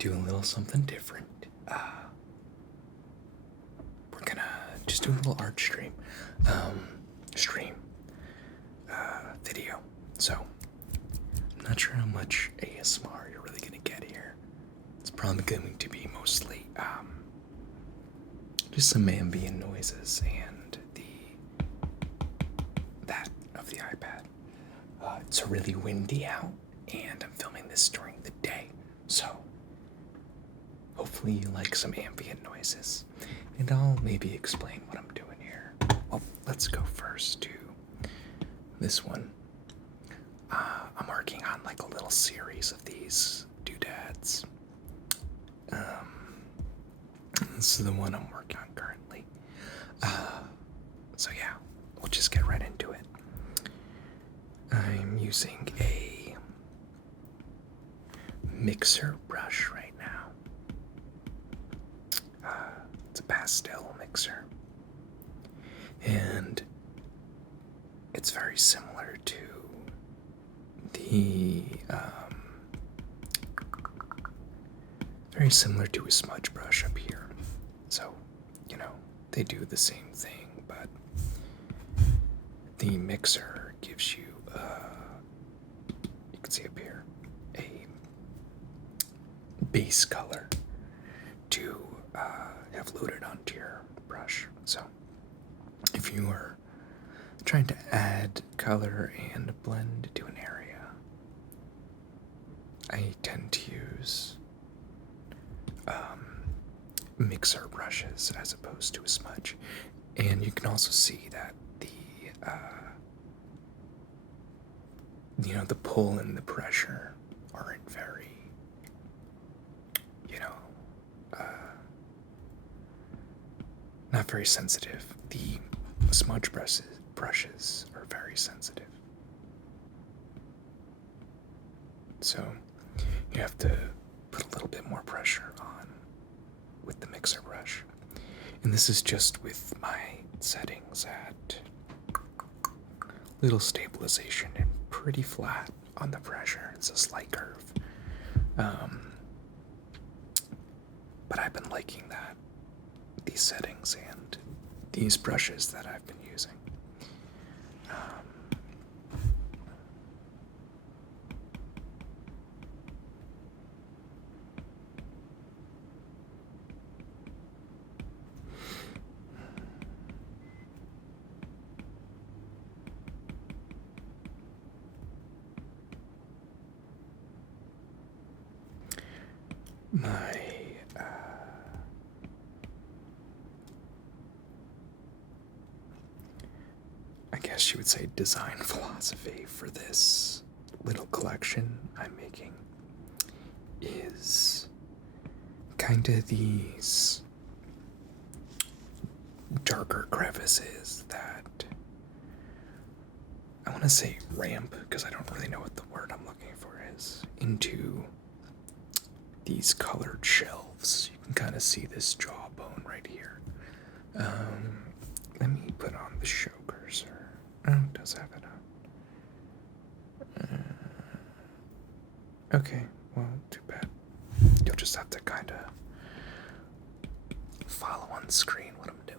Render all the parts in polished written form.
do a little something different. We're gonna just do a little art stream, stream, video. So, I'm not sure how much ASMR you're really gonna get here. It's probably going to be mostly, just some ambient noises and that of the iPad. It's really windy out, and I'm filming this during the day, so hopefully you like some ambient noises, and I'll maybe explain what I'm doing here. Well, let's go first to this one. I'm working on like a little series of these doodads. This is the one I'm working on currently. So yeah, we'll just get right into it. I'm using a mixer brush right now. It's a pastel mixer, and it's very similar to a smudge brush up here. So, they do the same thing, but the mixer gives you, you can see up here, a base color to have loaded onto your brush. So, if you are trying to add color and blend to an area, I tend to use mixer brushes as opposed to a smudge. And you can also see that the pull and the pressure aren't very, not very sensitive. The smudge brushes are very sensitive. So you have to put a little bit more pressure on with the mixer brush. And this is just with my settings at little stabilization and pretty flat on the pressure. It's a slight curve. But I've been liking these settings and these brushes that I've been using. My I guess you would say design philosophy for this little collection I'm making is kind of these darker crevices that I want to say ramp, because I don't really know what the word I'm looking for is, into these colored shelves. You can kind of see this jawbone right here. Let me put on the show cursor. Oh, it does have it on. Okay, well, too bad. You'll just have to kind of follow on screen what I'm doing.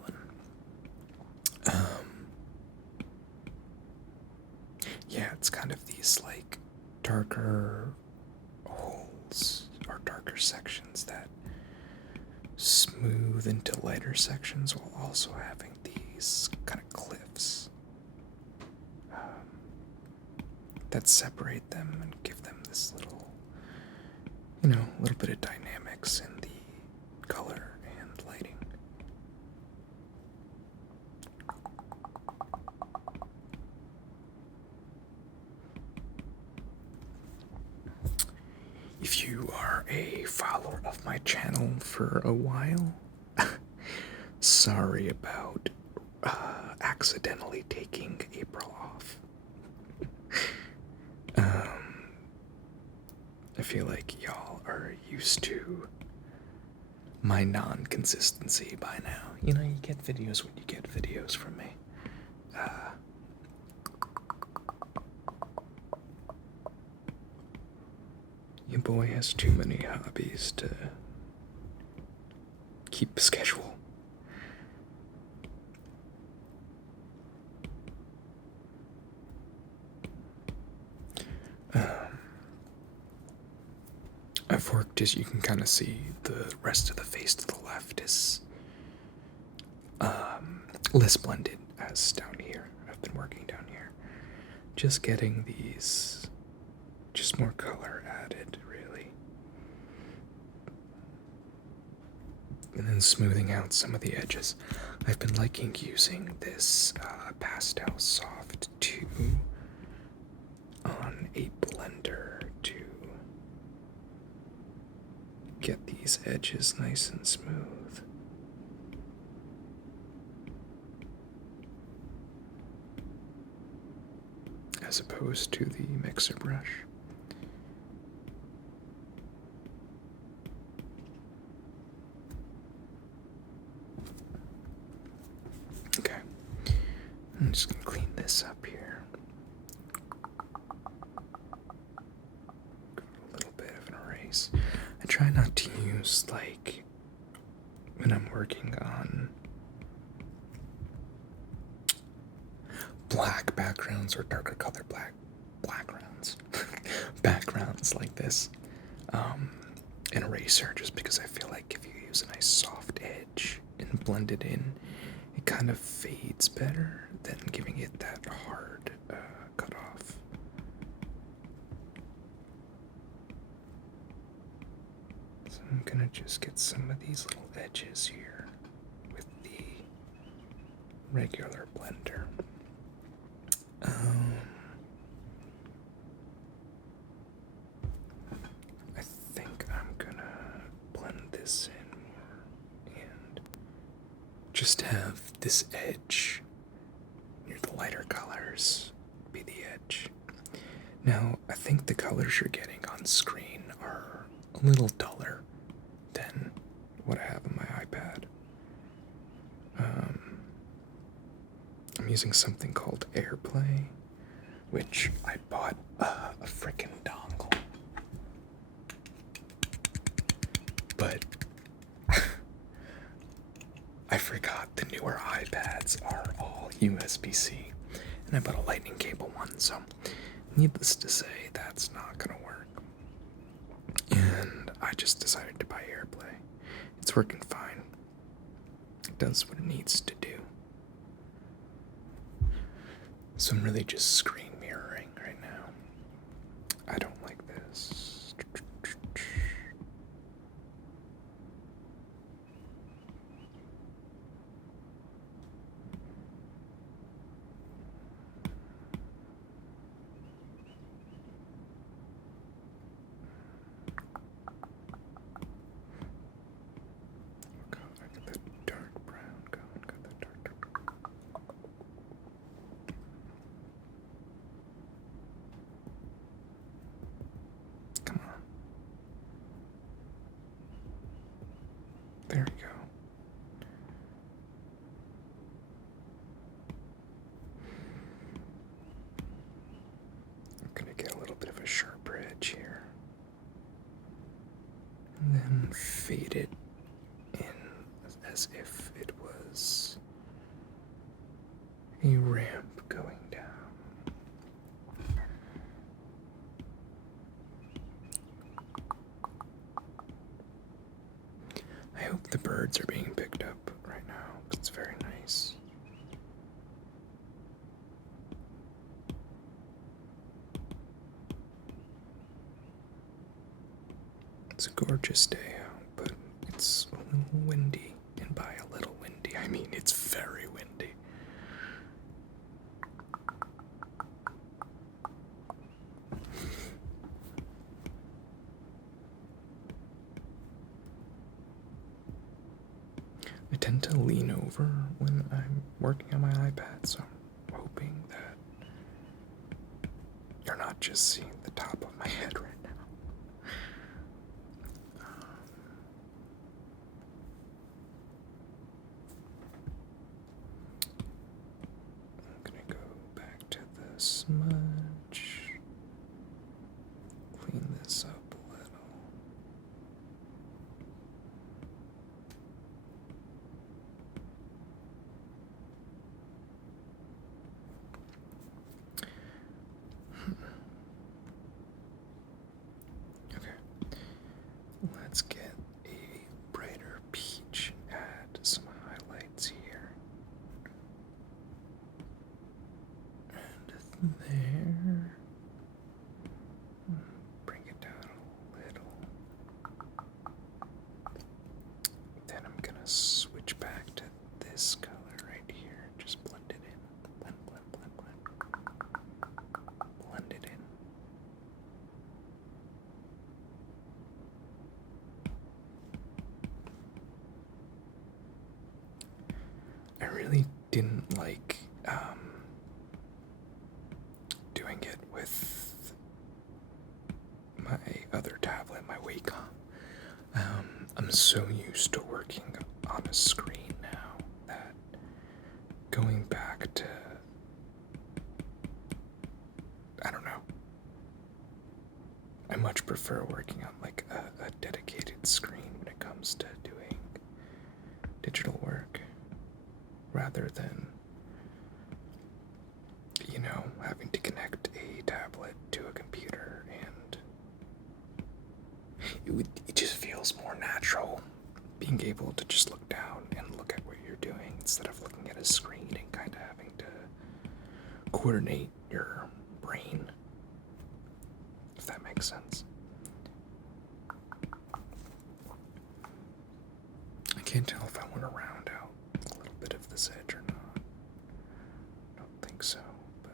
Yeah, it's kind of these like darker holes or darker sections that smooth into lighter sections while also having these kind of cliffs that separate them and give them this little, little bit of dynamics in the color and lighting. If you are a follower of my channel for a while, sorry about accidentally taking April off. I feel like y'all are used to my non-consistency by now. You get videos when you get videos from me. boy has too many hobbies to keep a schedule. I've worked, as you can kind of see, the rest of the face to the left is less blended as down here. I've been working down here. Just getting these, just more color added, really. And then smoothing out some of the edges. I've been liking using this pastel soft 2 on a blender to get these edges nice and smooth. As opposed to the mixer brush. Okay, I'm just gonna clean this up here. A little bit of an erase. I try not to use, like, when I'm working on black backgrounds or darker color backgrounds backgrounds like this, an eraser, just because I feel like if you use a nice soft edge and blend it in, it kind of fades better than giving it that hard cut off. So I'm gonna just get some of these little edges here with the regular blender. I think I'm gonna blend this in more and just have this edge near the lighter colors be the edge. Now, I think the colors you're getting on screen are a little duller than what I have on my iPad. I'm using something called AirPlay, which I bought a frickin' dongle. But I forgot the newer iPads are all USB-C, and I bought a lightning cable one, so needless to say, that's not gonna work. And I just decided to buy AirPlay. It's working fine. It does what it needs to do. So I'm really just screen mirroring right now. I don't like this. Got the dark brown going, got the dark. Come on. There we go. I'm gonna get a little bit of a sharper edge here. And then fade it in as if it was a ramp going down. I hope the birds are being picked up right now. It's very nice. It's a gorgeous day out, but it's a little windy. And by a little windy, I mean it's very windy. I tend to lean over when I'm working on my iPad, so I'm hoping that you're not just seeing the top of my head right now. I'm gonna go back to the smudge, clean this up a little. there. Bring it down a little. Then I'm gonna switch back to this color right here. Just blend it in. Blend, blend, blend, blend. Blend it in. I really didn't like doing it with my other tablet, my Wacom. I'm so used to working on a screen now that going back to, I don't know, I much prefer working on like a dedicated screen when it comes to doing digital work rather than, having to connect a tablet to a computer, and it just feels more natural being able to just look down and look at what you're doing instead of looking at a screen and kind of having to coordinate your brain, if that makes sense. I can't tell if I want to round out a little bit of this edge or not. I don't think so, but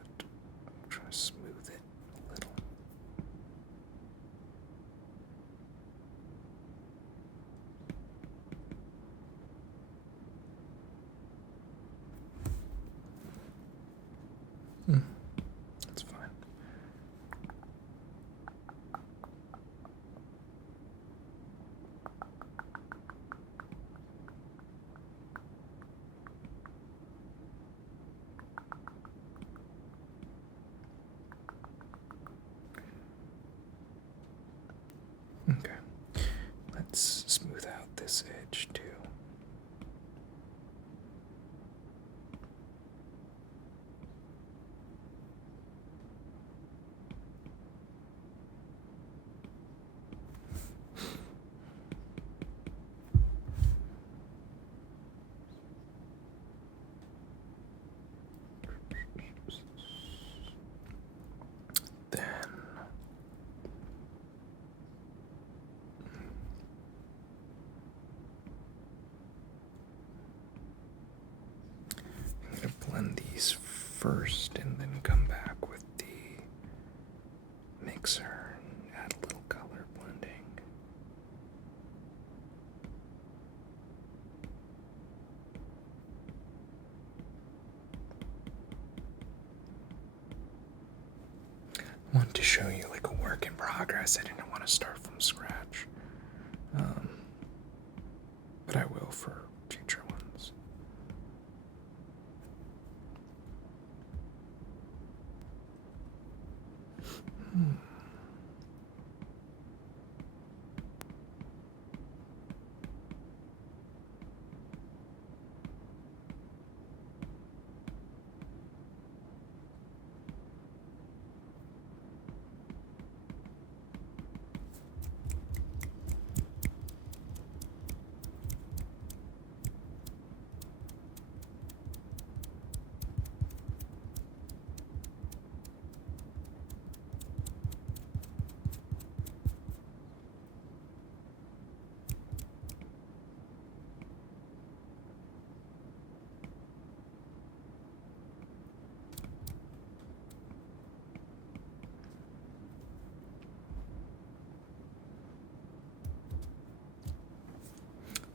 I'm trying to smooth it a little. That's fine. Okay, let's smooth out this edge too. Then I'm going to blend these first and then come back with the mixer and add a little color blending. I want to show you like a work in progress. I didn't want to start from scratch. But I will for future ones.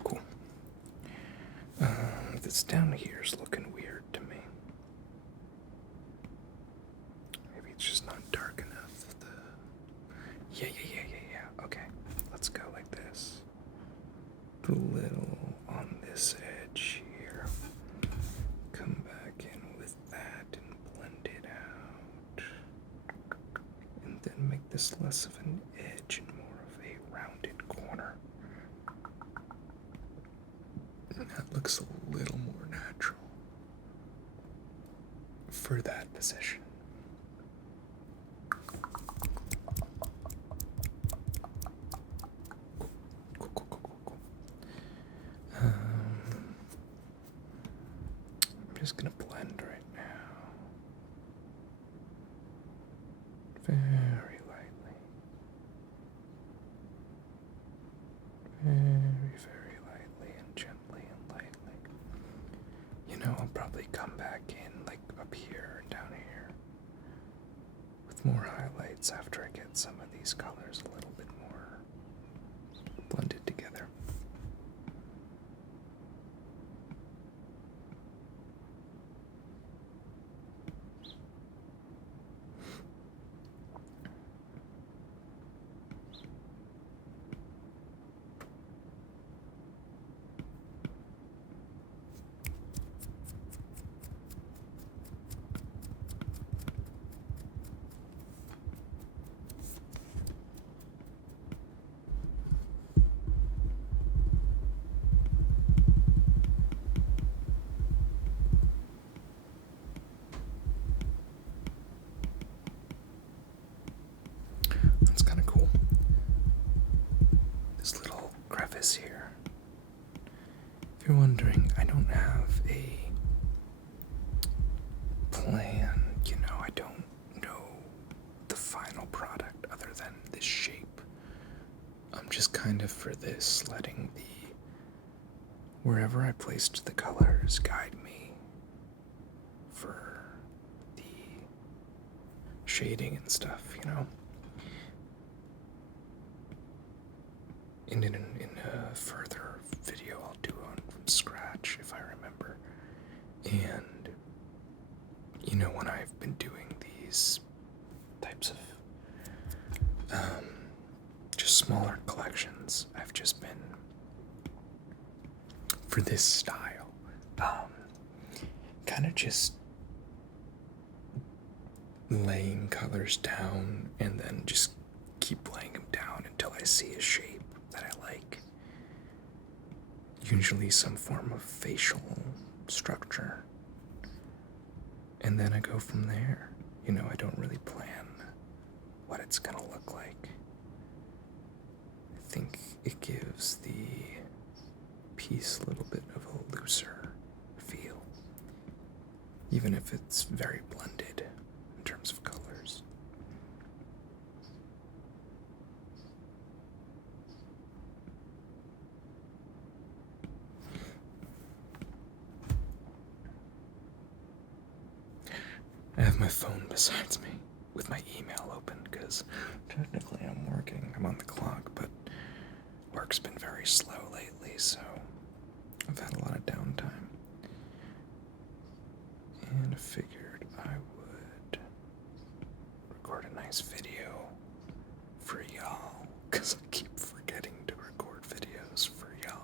Cool. This down here is looking weird to me. Maybe it's just not dark enough. Yeah. Okay, let's go like this. Put a little on this edge here. Come back in with that and blend it out. And then make this less of an edge and more of a rounded corner. And that looks a little more natural for that position. Cool. I'm just gonna blend right now. Very lightly. Very lightly and gently and lightly. You know, I'll probably come back in like up here and down here with more highlights after I get some of these colors a little bit more blended together. That's kind of cool. This little crevice here. If you're wondering, I don't have a plan, you know, I don't know the final product other than this shape. I'm just kind of for this letting wherever I placed the colors guide me for the shading and stuff, you know. And in a further video I'll do on from scratch if I remember. And you know, when I've been doing these types of just smaller collections, I've just been for this style kind of just laying colors down and then just keep laying them down until I see a shape that I like. Usually some form of facial structure. And then I go from there. You know, I don't really plan what it's gonna look like. I think it gives the piece a little bit of a looser feel, even if it's very blended in terms of colors. I have my phone besides me with my email open because technically I'm working. I'm on the clock, but work's been very slow lately, so I've had a lot of downtime. And I figured I would record a nice video for y'all because I keep forgetting to record videos for y'all.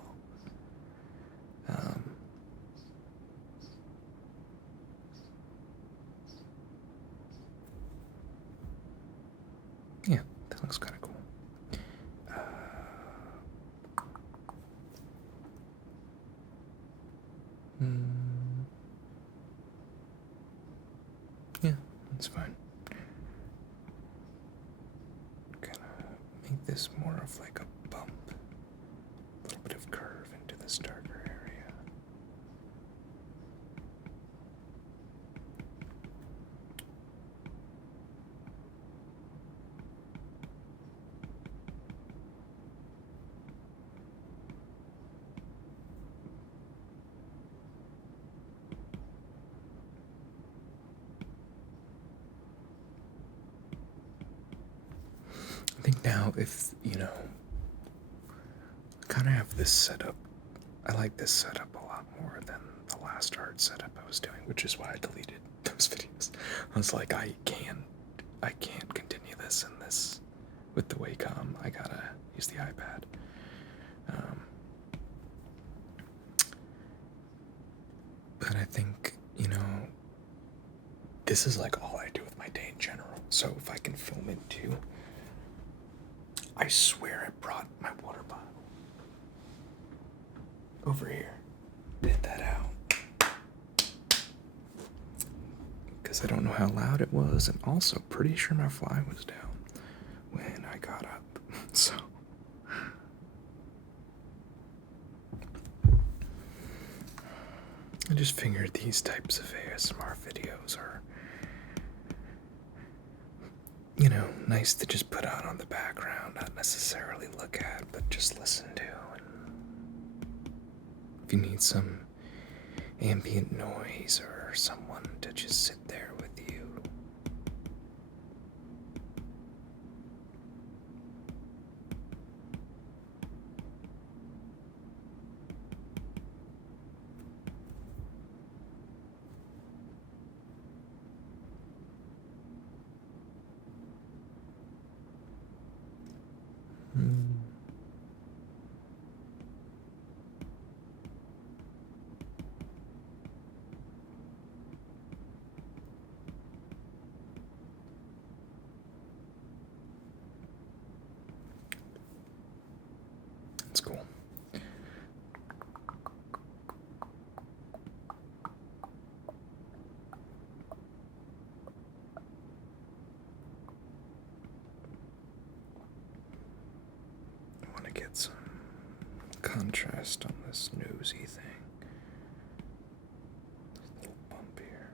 Yeah, that looks kind of cool. Yeah, that's fine. Gonna make this more of like a bump, a little bit of curve into this darker area. I think now, if, you know, I kind of have this setup. I like this setup a lot more than the last art setup I was doing, which is why I deleted those videos. I was like, I can't continue this and this with the Wacom. I gotta use the iPad. But I think, you know, this is like all I do with my day in general. So if I can film it too, I swear I brought my water bottle over here. Did that out. Because I don't know how loud it was, and also pretty sure my fly was down when I got up. So I just figured these types of ASMR videos are, you know, nice to just put on the background, not necessarily look at, but just listen to. And if you need some ambient noise or someone to just sit there with you. That's cool. I want to get some contrast on this nosy thing. This little bump here.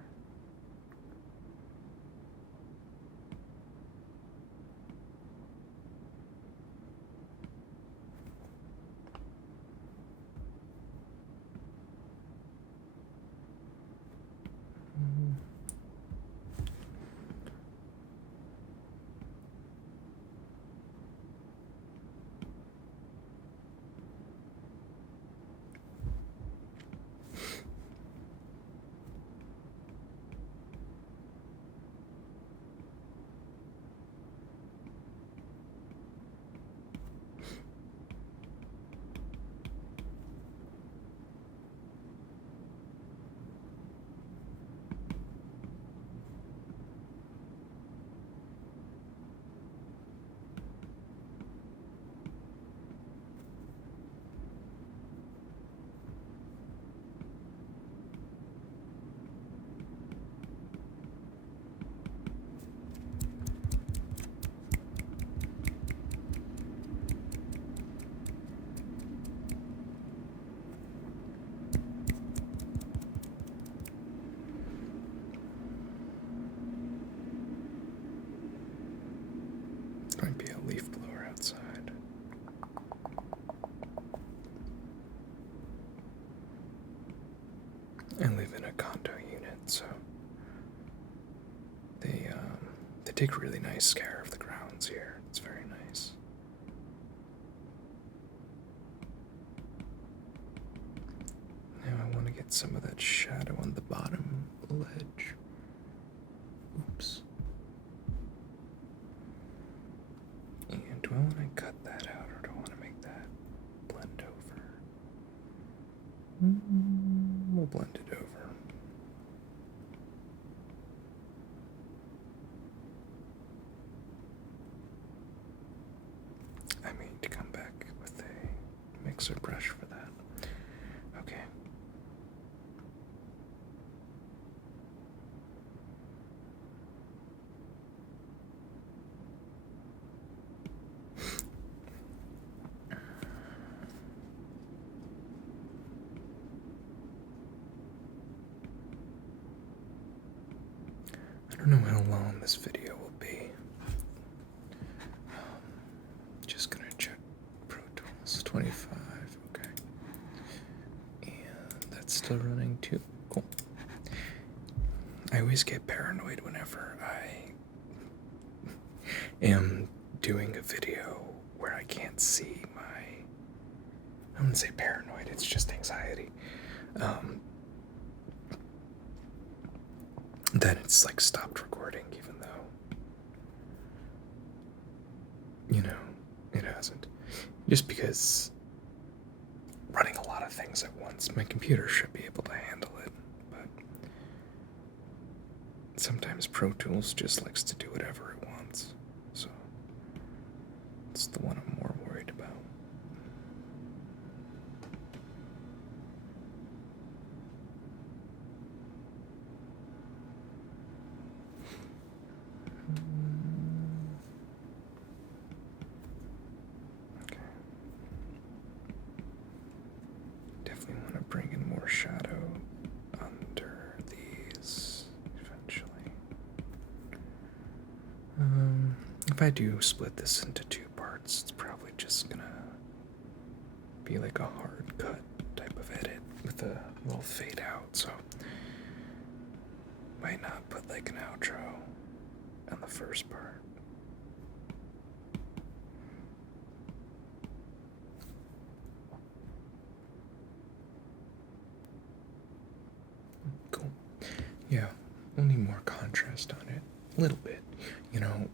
Might be a leaf blower outside. I live in a condo unit, so they take really nice care of the grounds here. It's very nice. Now I want to get some of that shadow on the bottom ledge. Oops. And do I want to cut that out, or do I want to make that blend over? We'll blend it over. I may need to come back with a mixer brush for that. Okay. I don't know how long this video will be. Just gonna check Pro Tools 25, okay. And that's still running too. Cool. I always get paranoid whenever I am doing a video where I can't see I wouldn't say paranoid, it's just anxiety. Then it's like stopped recording, even though, it hasn't. Just because running a lot of things at once, my computer should be able to handle it, but sometimes Pro Tools just likes to do whatever it wants, so it's the one I'm more worried about. Okay. Definitely want to bring in more shadow under these eventually. If I do split this into two parts, it's probably just gonna be like a hard cut type of edit with a little fade out, so might not put like an outro on the first part. Cool. Yeah, we'll need more contrast on it. A little bit. You know,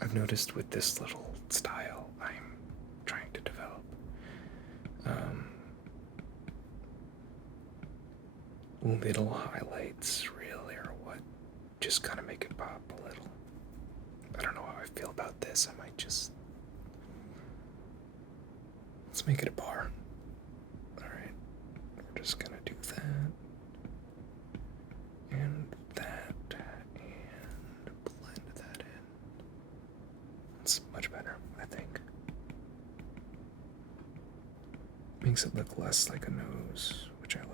I've noticed with this little style I'm trying to develop, little highlights really are what just kind of make it pop a little. I don't know how I feel about this. I might just... Let's make it a bar. Alright. We're just gonna do that. And that. And blend that in. It's much better, I think. Makes it look less like a nose, which I like.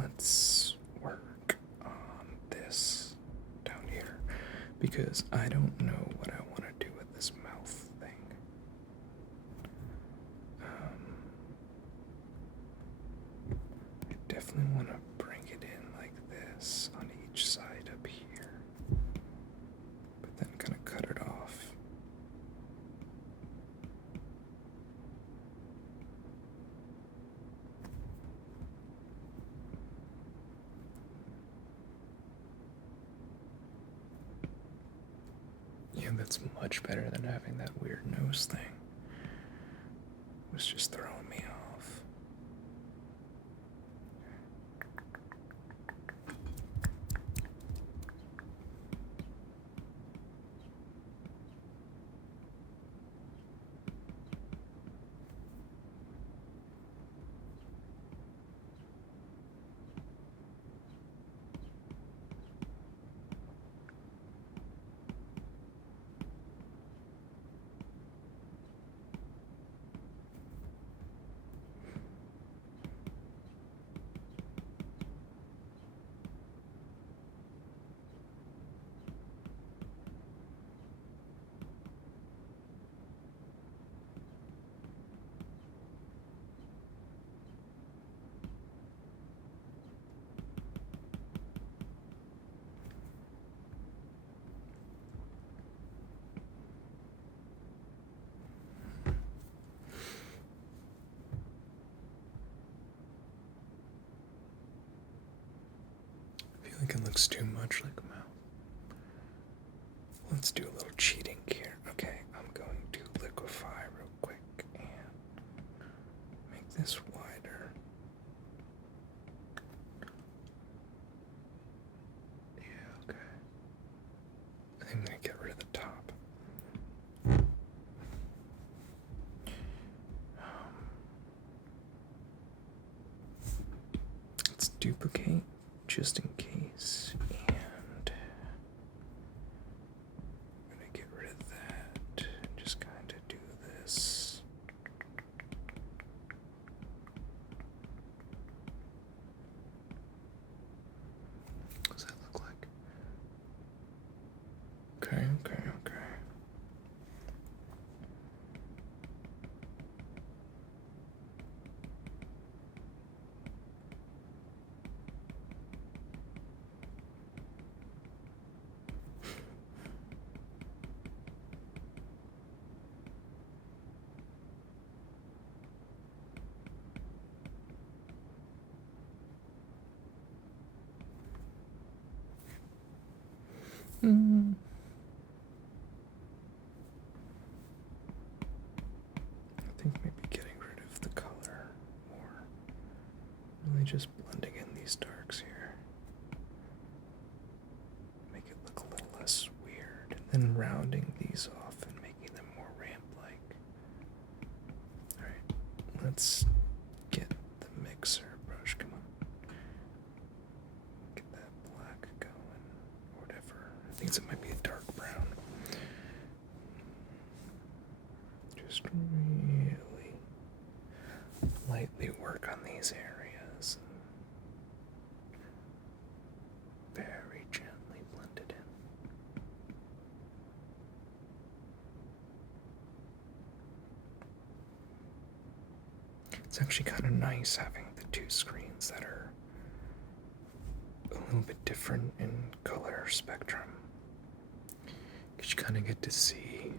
Let's work on this down here because I don't know what I want to do with this mouth thing. I definitely want to bring it in like this on each side up here, but then kind of cut it off. Yeah, that's much better than having that weird nose thing. It was just throwing me off. I feel like it looks too much like a mouth. Let's do a little cheating here. Okay, I'm going to liquefy real quick and make this wider. Yeah, okay. I think I'm going to get rid of the top. Let's duplicate just in case, and I'm gonna get rid of that. Just kind of do this. What does that look like? Okay, okay, okay. I think maybe getting rid of the color more. Really just blending in these darks here. Make it look a little less weird. And then rounding these off and making them more ramp-like. Alright, let's get the mixer brush. Come on. Get that black going. Whatever. I think it might be a dark brown. Just really lightly work on these areas. Very gently blend it in. It's actually kind of nice having the two screens that are a little bit different in color spectrum, because you kind of get to see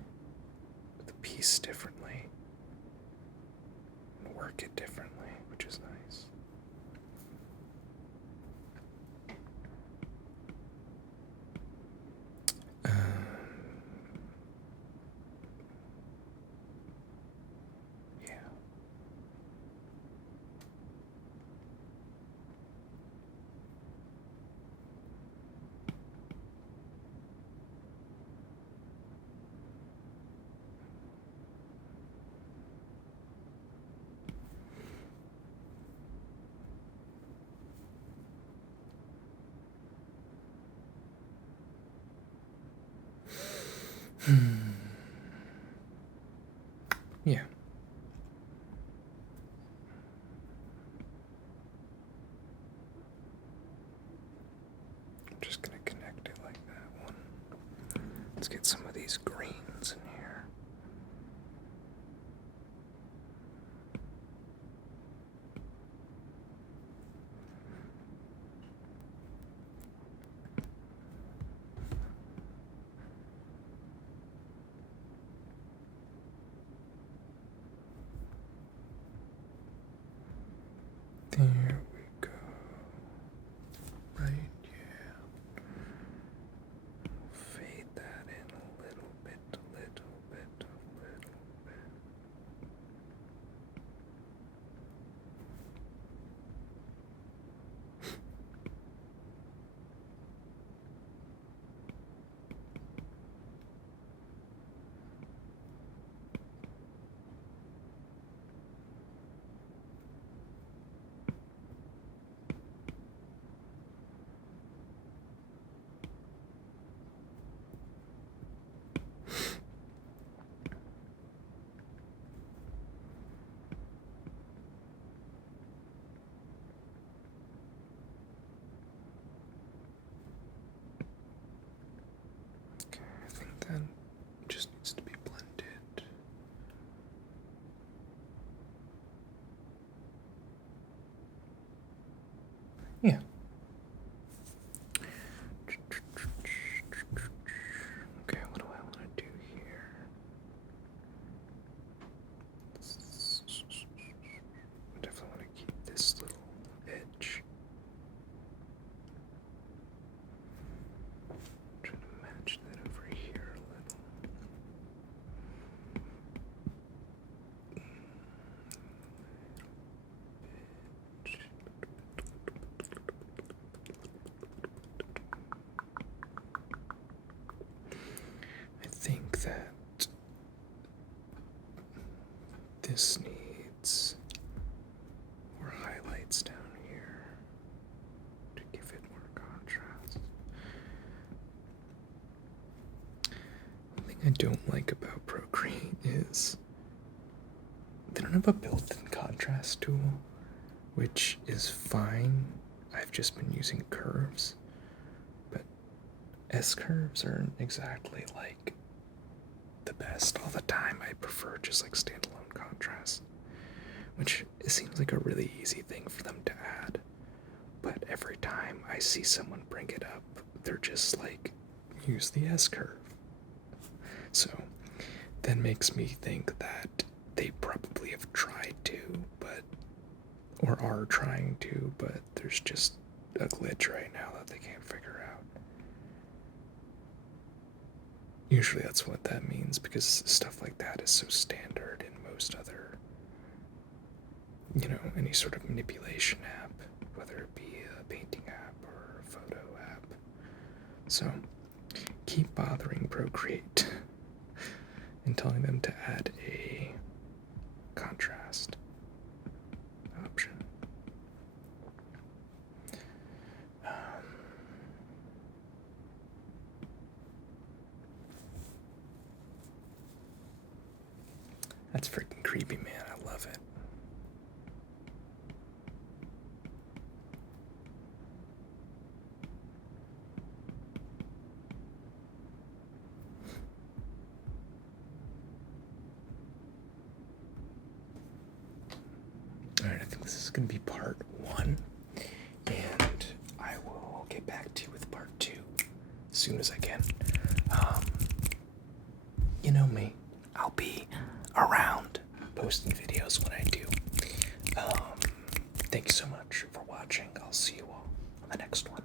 the piece differently and work it differently, which is nice. Yeah. Yeah. I'm just gonna connect it like that one. Let's get some of these greens in here. There we go. Right, yeah. We'll fade that in a little bit, a little bit, a little bit. Okay, I think that just needs to be blended. Yeah. Okay, what do I want to do here? I definitely want to keep this little edge. Trying to match that over here a little. I think that this needs more highlights down here to give it more contrast. One thing I don't like about Procreate is they don't have a built-in contrast tool, which is fine. I've just been using curves, but S-curves aren't exactly like the best all the time. I prefer just like standalone contrast, which it seems like a really easy thing for them to add. But every time I see someone bring it up, they're just like, use the S-curve. So that makes me think that they probably have tried to, or are trying to, but there's just a glitch right now that they can't figure out. Usually that's what that means, because stuff like that is so standard in most other, any sort of manipulation app, whether it be a painting app or a photo app. So keep bothering Procreate and telling them to add a contrast. That's freaking creepy, man. I love it. Alright, I think this is going to be part 1. And I will get back to you with part 2 as soon as I can. You know me, I'll be around posting videos when I do. Thank you so much for watching. I'll see you all on the next one.